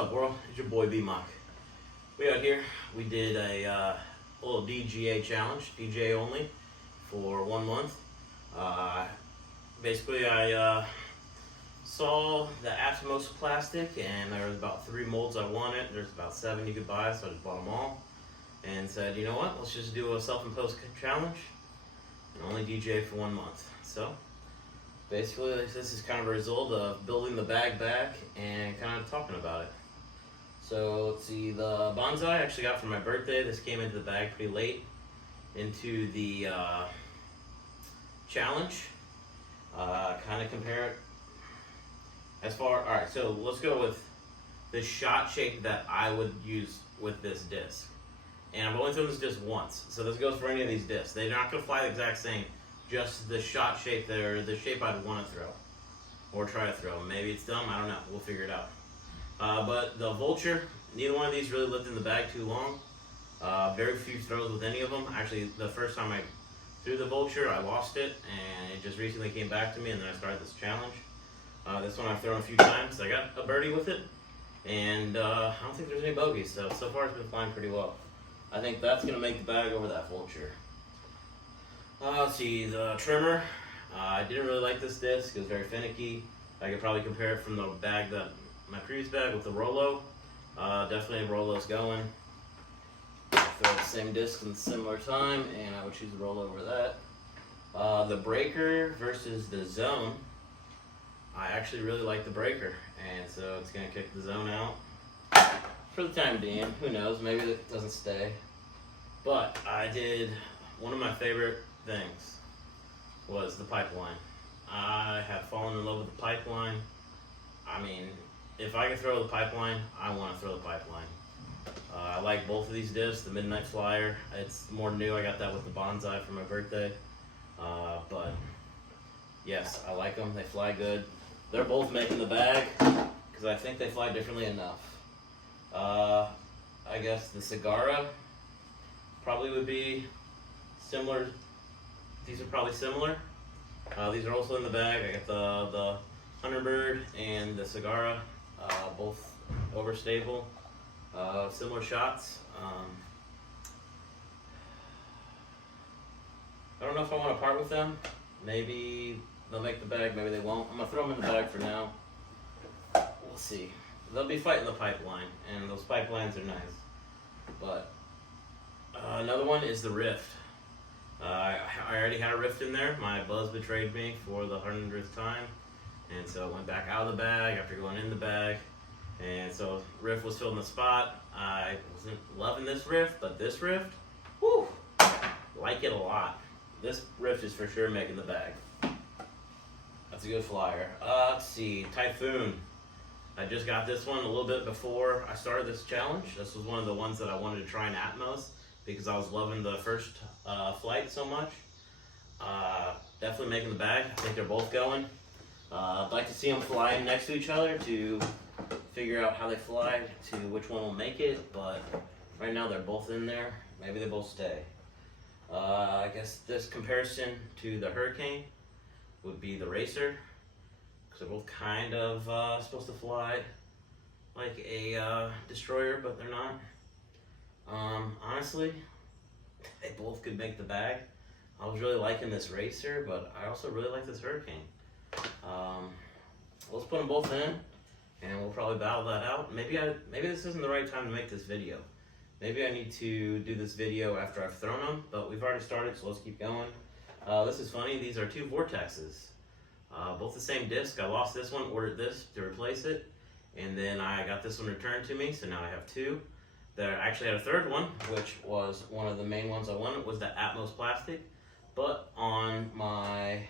up, world? It's your boy B-Mock. We out here. We did a little DGA challenge, DGA only, for 1 month. Basically, I saw the Atmos plastic, and there was about 3 molds I wanted. There's about 7 you could buy, so I just bought them all. And said, you know what? Let's just do a self-imposed challenge and only DGA for 1 month. So basically, this is kind of a result of building the bag back and kind of talking about it. So let's see, the bonsai I actually got for my birthday. This came into the bag pretty late into the challenge. Kind of compare it as far. All right, so let's go with the shot shape that I would use with this disc. And I've only thrown this disc once, so this goes for any of these discs. They're not going to fly the exact same, just the shot shape there, the shape I'd want to throw or try to throw. Maybe it's dumb, I don't know. We'll figure it out. But the vulture, neither one of these really lived in the bag too long. Very few throws with any of them. Actually, the first time I threw the vulture, I lost it, and it just recently came back to me, and then I started this challenge. This one I've thrown a few times. I got a birdie with it, and I don't think there's any bogeys, so far it's been flying pretty well. I think that's going to make the bag over that vulture. Let's see, the trimmer. I didn't really like this disc. It was very finicky. I could probably compare it from the bag that my previous bag with the Rollo. Definitely Rollo's going. Throw the same disc in a similar time, and I would choose the Rollo over that. The breaker versus the zone. I actually really like the breaker, and so it's going to kick the zone out. For the time being, who knows, maybe it doesn't stay. But I did, one of my favorite things was the pipeline. I have fallen in love with the pipeline. I mean, if I can throw the pipeline, I want to throw the pipeline. I like both of these discs, the Midnight Flyer. It's more new, I got that with the bonsai for my birthday. But yes, I like them, they fly good. They're both making the bag, because I think they fly differently enough. I guess the Sagara probably would be similar. These are probably similar. These are also in the bag. I got the Thunderbird and the Sagara, both overstable, similar shots. I don't know if I want to part with them. Maybe they'll make the bag, maybe they won't. I'm gonna throw them in the bag for now. We'll see. They'll be fighting the pipeline, and those pipelines are nice. But another one is the Rift. I already had a Rift in there. My buzz betrayed me for the 100th time, and so it went back out of the bag after going in the bag. And so Rift was filling the spot. I wasn't loving this Rift, but this Rift, whew, like it a lot. This Rift is for sure making the bag. That's a good flyer. Let's see, Typhoon. I just got this one a little bit before I started this challenge. This was one of the ones that I wanted to try in Atmos because I was loving the first flight so much. Definitely making the bag. I think they're both going. I'd like to see them flying next to each other to figure out how they fly, to which one will make it, but right now they're both in there. Maybe they both stay. I guess this comparison to the Hurricane would be the Racer. They're both kind of supposed to fly like a destroyer, but they're not. Honestly, they both could make the bag. I was really liking this Racer, but I also really like this Hurricane. Let's put them both in, and we'll probably battle that out. Maybe this isn't the right time to make this video. Maybe I need to do this video after I've thrown them, but we've already started, so let's keep going. This is funny. These are 2 vortexes. Both the same disc. I lost this one, ordered this to replace it, and then I got this one returned to me, so now I have 2. There I actually had a third one, which was one of the main ones I wanted, was the Atmos plastic, but on my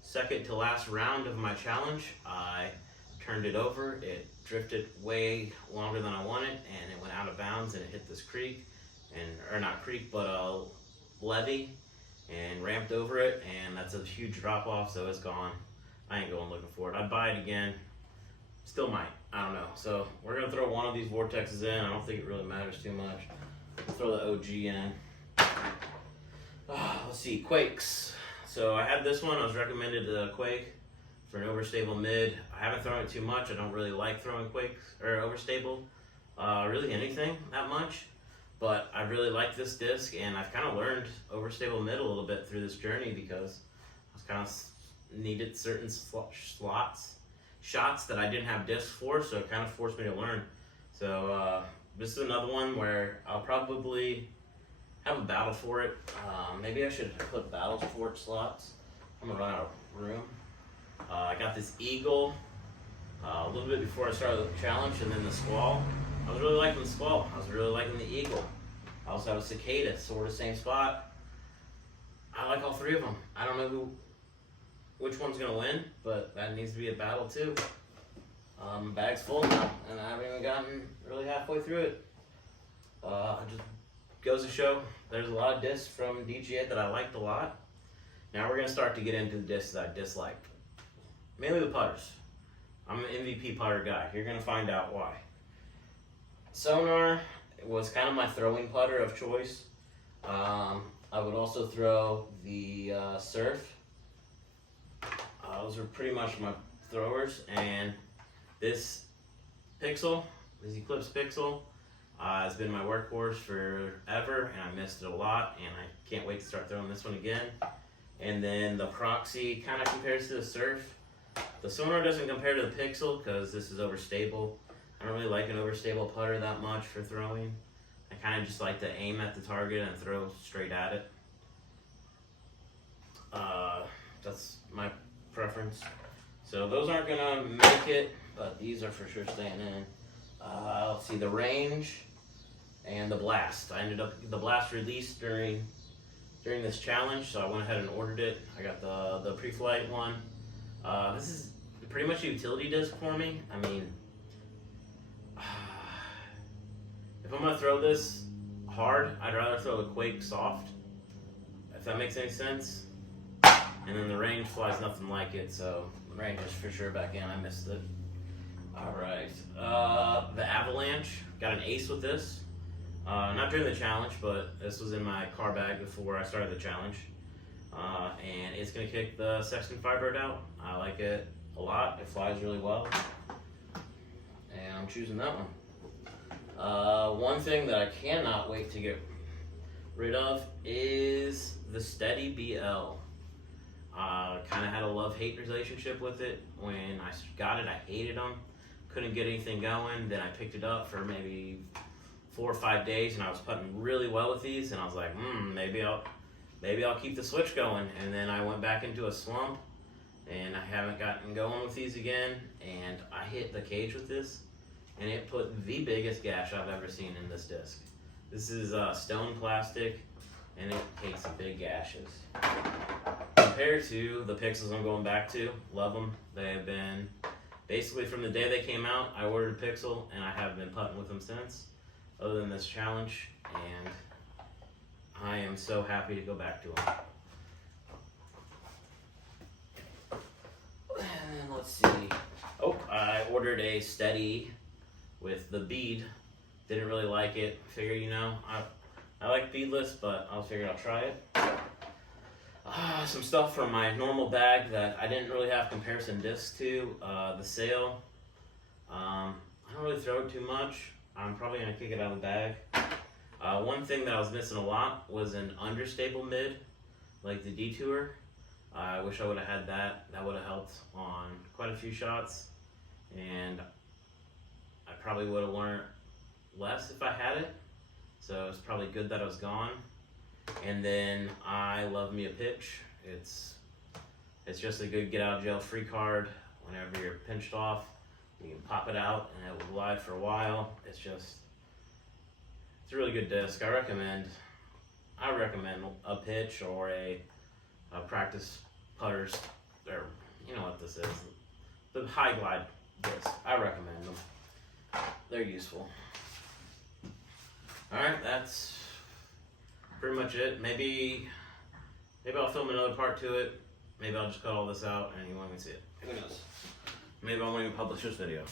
second to last round of my challenge, I turned it over. It drifted way longer than I wanted, and it went out of bounds, and it hit this creek, or not creek, but a levee, and ramped over it, and that's a huge drop off, so it's gone. I ain't going looking for it. I'd buy it again. Still might. I don't know. So we're going to throw one of these vortexes in. I don't think it really matters too much. We'll throw the OG in. Let's see. Quakes. So I had this one. I was recommended the Quake for an overstable mid. I haven't thrown it too much. I don't really like throwing quakes or overstable, really anything that much. But I really like this disc, and I've kind of learned overstable mid a little bit through this journey because I was kind of needed certain shots that I didn't have discs for, so it kind of forced me to learn. So this is another one where I'll probably have a battle for it. Maybe I should put battles for it slots. I'm gonna run out of room. I got this eagle a little bit before I started the challenge, and then the squall. I was really liking the squall. I was really liking the eagle. I also have a cicada, sort of same spot. I like all three of them. I don't know which one's gonna win, but that needs to be a battle too. Bag's full now, and I haven't even gotten really halfway through it. Just goes to show there's a lot of discs from DGA that I liked a lot. Now we're gonna start to get into the discs that I dislike. Mainly the putters. I'm an MVP putter guy. You're gonna find out why. Sonar was kind of my throwing putter of choice. I would also throw the Surf. Those are pretty much my throwers, and this Pixel, this Eclipse Pixel, has been my workhorse forever, and I missed it a lot, and I can't wait to start throwing this one again. And then the Proxy kind of compares to the Surf. The Sonar doesn't compare to the Pixel because this is overstable. I don't really like an overstable putter that much for throwing. I kind of just like to aim at the target and throw straight at it. That's my preference. So those aren't gonna make it, but these are for sure staying in. Let's see, the Range and the Blast. I ended up, the Blast released during this challenge, so I went ahead and ordered it. I got the pre-flight one. This is pretty much a utility disc for me. I mean, if I'm gonna throw this hard, I'd rather throw the Quake soft, if that makes any sense. And then the Range flies nothing like it, so the Range is for sure back in. I missed it. Alright, the Avalanche, got an ace with this. Not during the challenge, but this was in my car bag before I started the challenge. And it's gonna kick the Sexton Firebird out. I like it a lot, it flies really well. And I'm choosing that one. One thing that I cannot wait to get rid of is the Steady BL. Kind of had a love-hate relationship with it. When I got it, I hated them. Couldn't get anything going. Then I picked it up for maybe 4 or 5 days, and I was putting really well with these. And I was like, maybe I'll keep the switch going. And then I went back into a slump, and I haven't gotten going with these again. And I hit the cage with this, and it put the biggest gash I've ever seen in this disc. This is stone plastic, and it takes big gashes. Compared to the Pixels I'm going back to, love them. They have been, basically from the day they came out, I ordered a Pixel, and I have been putting with them since, other than this challenge, and I am so happy to go back to them. And let's see. Oh, I ordered a Steady with the bead. Didn't really like it. Figured, I like beadless, but I figured I'll try it. Some stuff from my normal bag that I didn't really have comparison discs to. The Sail. I don't really throw it too much. I'm probably going to kick it out of the bag. One thing that I was missing a lot was an understable mid, like the Detour. I wish I would have had that. That would have helped on quite a few shots. And I probably would have learned less if I had it. So it's probably good that it was gone. And then I love me a pitch. It's just a good get out of jail free card. Whenever you're pinched off, you can pop it out and it will glide for a while. It's a really good disc. I recommend a pitch or a practice putters, or you know what this is, the high glide disc. I recommend them. They're useful. Alright, that's pretty much it. Maybe I'll film another part to it. Maybe I'll just cut all this out and you won't even see it. Who knows? Maybe I won't even publish this video.